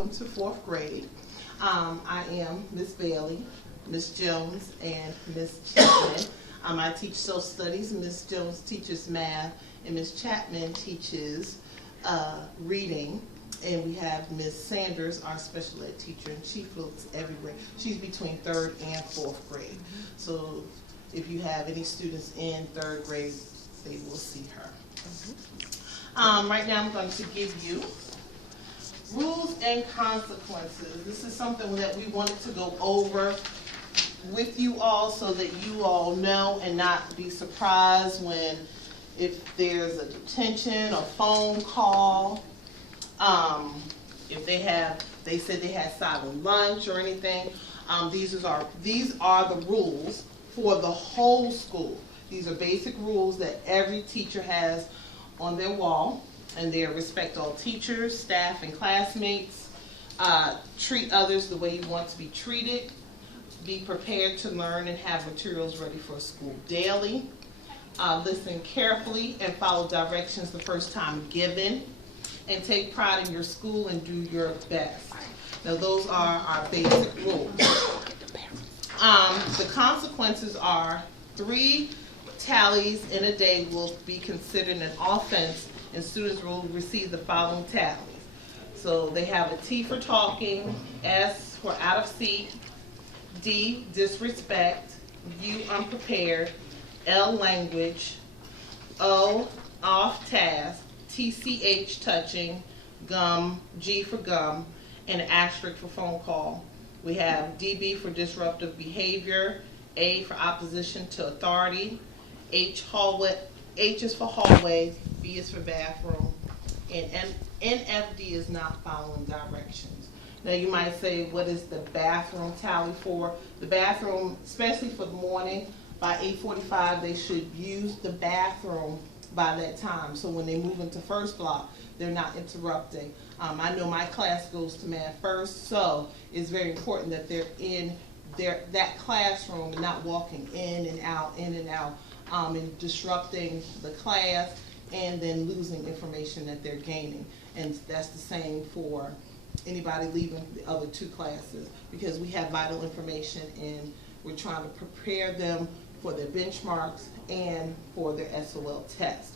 welcome to fourth grade. I am Miss Bailey, Miss Jones, and Miss Chapman. I teach social studies. Miss Jones teaches math, and Miss Chapman teaches reading. And we have Miss Sanders, our special ed teacher, and she floats everywhere. She's between third and fourth grade. So if you have any students in third grade, they will see her. Right now I'm going to give you rules and consequences. This is something that we wanted to go over with you all so that you all know and not be surprised when if there's a detention or phone call, if they said they had silent lunch or anything. These are the rules for the whole school. These are basic rules that every teacher has on their wall, and they respect all teachers, staff, and classmates. Treat others the way you want to be treated. Be prepared to learn and have materials ready for school daily. Listen carefully and follow directions the first time given. And take pride in your school and do your best. Now those are our basic rules. The consequences are 3 tallies in a day will be considered an offense, and students will receive the following tallies. So they have a T for talking, S for out of seat, D, disrespect, U, unprepared, L, language, O, off task, TCH, touching, gum, G for gum, and asterisk for phone call. We have DB for disruptive behavior, A for opposition to authority, H is for hallway, B is for bathroom, and NFD is not following directions. Now you might say, what is the bathroom tally for? The bathroom, especially for the morning, by 8:45 they should use the bathroom by that time. So when they move into first block, they're not interrupting. I know my class goes to math first, so it's very important that they're in that classroom and not walking in and out, and disrupting the class and then losing information that they're gaining. And that's the same for anybody leaving the other 2 classes, because we have vital information and we're trying to prepare them for their benchmarks and for their SOL test.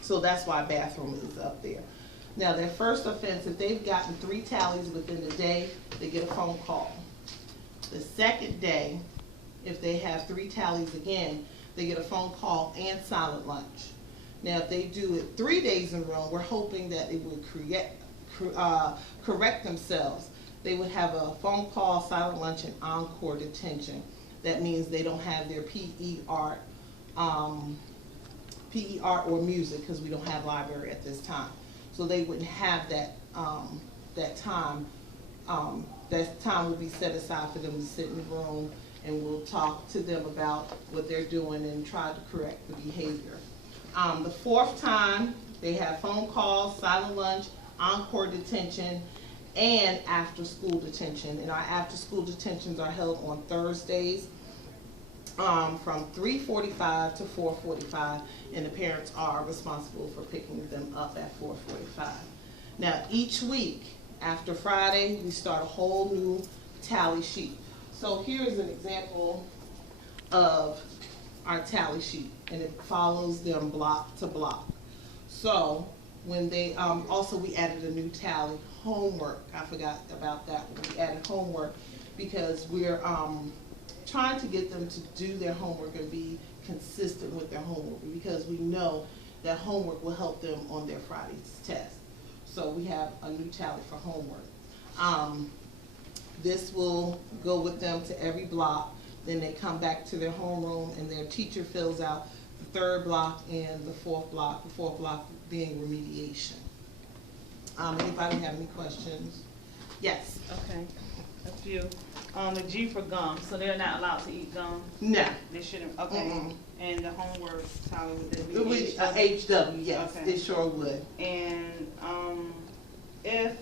So that's why bathroom is up there. Now their first offense, if they've gotten 3 tallies within the day, they get a phone call. The second day, if they have 3 tallies again, they get a phone call and silent lunch. Now if they do it 3 days in a row, we're hoping that it would correct themselves. They would have a phone call, silent lunch, and encore detention. That means they don't have their PE art or music, because we don't have library at this time. So they wouldn't have that time. That time will be set aside for them to sit in the room, and we'll talk to them about what they're doing and try to correct the behavior. The 4th time, they have phone calls, silent lunch, encore detention, and after school detention. And our after school detentions are held on Thursdays from 3:45 to 4:45, and the parents are responsible for picking them up at 4:45. Now each week after Friday, we start a whole new tally sheet. So here's an example of our tally sheet, and it follows them block to block. So when they, also we added a new tally, homework. I forgot about that one. We added homework because we're trying to get them to do their homework and be consistent with their homework, because we know that homework will help them on their Friday's test. So we have a new tally for homework. This will go with them to every block. Then they come back to their homeroom and their teacher fills out the 3rd block and the 4th block, the 4th block being remediation. Anybody have any questions? Yes. Okay, a few. The G for gum, so they're not allowed to eat gum? No. They shouldn't, okay. And the homework, Tyler, would that be It would HW, yes, okay. it sure would. And if,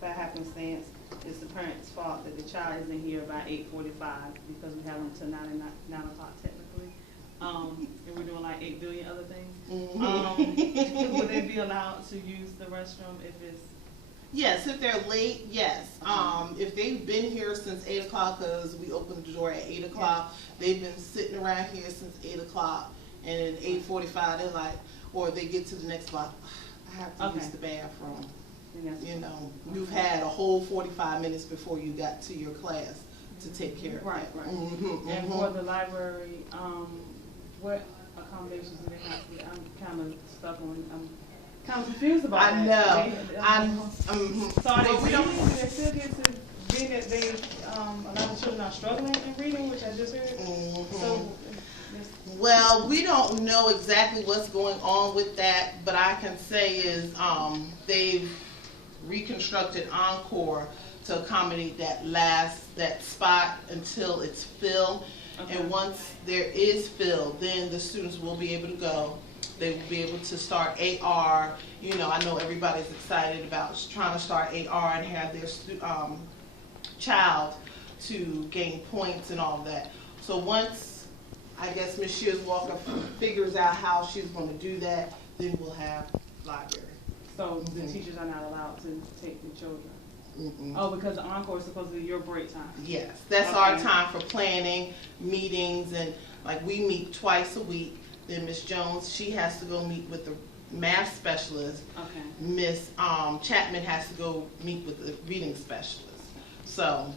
by happenstance, it's the parent's fault that the child isn't here by 8:45, because we have them until 9 o'clock technically, and we're doing like 8 billion other things, would they be allowed to use the restroom if it's Yes, if they're late, yes. If they've been here since 8 o'clock, because we opened the door at 8 o'clock, they've been sitting around here since 8 o'clock, and at 8:45, they're like, or they get to the next block, I have to use the bathroom. You know, you've had a whole 45 minutes before you got to your class to take care of Right, it. right. Mm-hmm, And for the library, what accommodations do they have? I'm kind of stuck on, I'm kind of confused about I that. know. So are Well, we they don't- reading? Do they still get to read it? They, a lot of children are struggling in reading, which I just heard. So, Well, we don't know exactly what's going on with that, but I can say is they've reconstructed Encore to accommodate that spot until it's filled. Okay. And once there is filled, then the students will be able to go. They will be able to start AR. You know, I know everybody's excited about trying to start AR and have their child to gain points and all that. So once, I guess, Ms. Shears Walker figures out how she's going to do that, then we'll have library. so the teachers are not allowed to take the children? Mm-mm. Oh, because the encore is supposed to be your break time. Yes, that's our Okay. time for planning, meetings, and like we meet twice a week. Then Ms. Jones, she has to go meet with the math specialist. Okay. Miss Chapman has to go meet with the reading specialist. So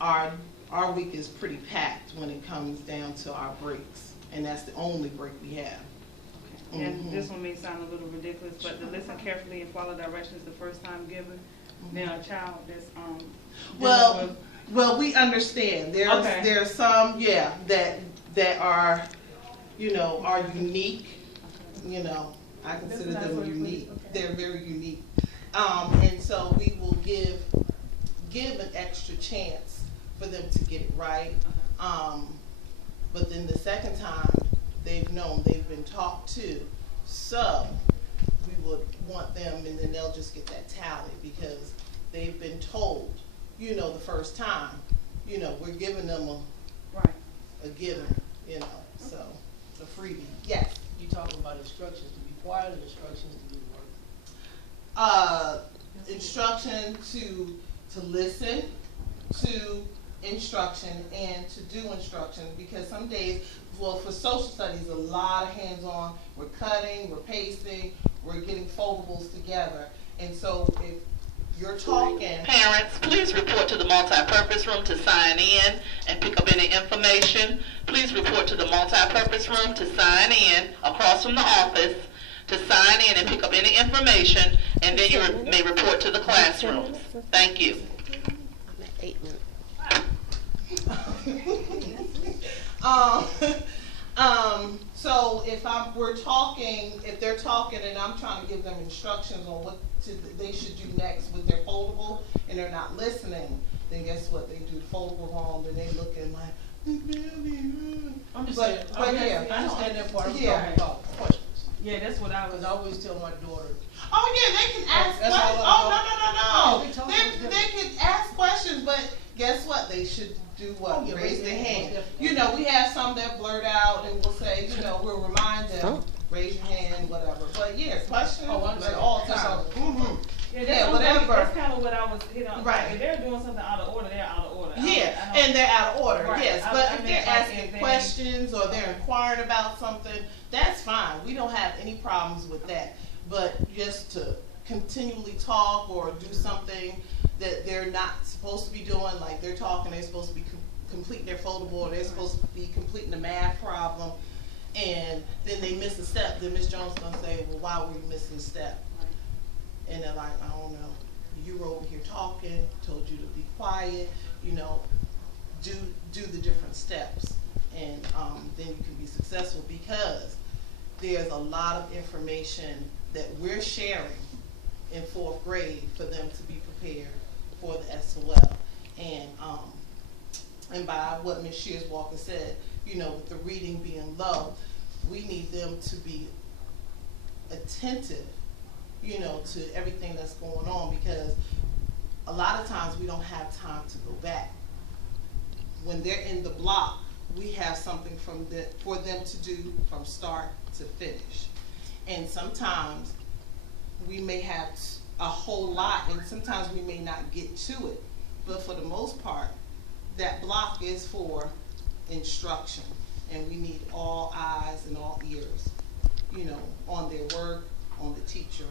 our week is pretty packed when it comes down to our breaks, and that's the only break we have. Okay. And Mhm. this one may sound a little ridiculous, but to listen carefully and follow directions the first time given. Now a child that's Well, dealing with- well, we understand. Okay. There's some, yeah, that are, you know, are unique. You know, I consider That's them nice, unique. okay. They're very unique. And so we will give an extra chance for them to get it right. But then the second time, they've been talked to. So we would want them, and then they'll just get that tally because they've been told, you know, the first time, you know, we're giving them Right. a given, you know, so the freebie. Yes. You talking about instructions to be quiet or instructions to do work? Instruction to listen to instruction and to do instruction, because some days, well, for social studies, a lot of hands-on. We're cutting, we're pasting, we're getting foldables together. And so if you're talking, Parents, please report to the multi-purpose room to sign in and pick up any information. Please report to the multi-purpose room to sign in across from the office, to sign in and pick up any information, and then you may report to the classrooms. Thank you. I'm at 8 minutes. So if if they're talking and I'm trying to give them instructions on what they should do next with their foldable, and they're not listening, then guess what? They do the foldable wrong, and they looking like, I'm just But- saying, but yeah. I understand that part, I'm Yeah. talking about questions. Yeah, that's what I was. Because I always tell my daughter, oh yeah, they can ask That's questions. all Oh, Yeah, they no. talk They about can ask questions, but guess what? They should do what? Oh, yeah, Raise their hand. definitely. You know, we have some that blurt out and we'll say, you know, we'll remind them, Oh. raise your hand, whatever. But yeah, questions, Oh, I like understand. all That's time. all. Mhm. Yeah, whatever. That's kind of what I was, you know. Right. If they're doing something out of order, they're out of order. Yeah, and they're out of order, Right. yes. I But mean, if they're like, asking if they- questions or they're inquiring about something, that's fine. We don't have any problems with that. But just to continually talk or do something that they're not supposed to be doing, like they're talking, they're supposed to be completing their foldable, or they're supposed to be completing the math problem, and then they miss a step, then Ms. Jones gonna say, well, why were you missing a step? And they're like, I don't know, you were over here talking, told you to be quiet, you know, do the different steps, and then you can be successful, because there's a lot of information that we're sharing in 4th grade for them to be prepared for the SOL. And by what Ms. Shears Walker said, you know, with the reading being low, we need them to be attentive, you know, to everything that's going on, because a lot of times we don't have time to go back. When they're in the block, we have something for them to do from start to finish. And sometimes we may have a whole lot, and sometimes we may not get to it. But for the most part, that block is for instruction, and we need all eyes and all ears, you know, on their work, on the teacher,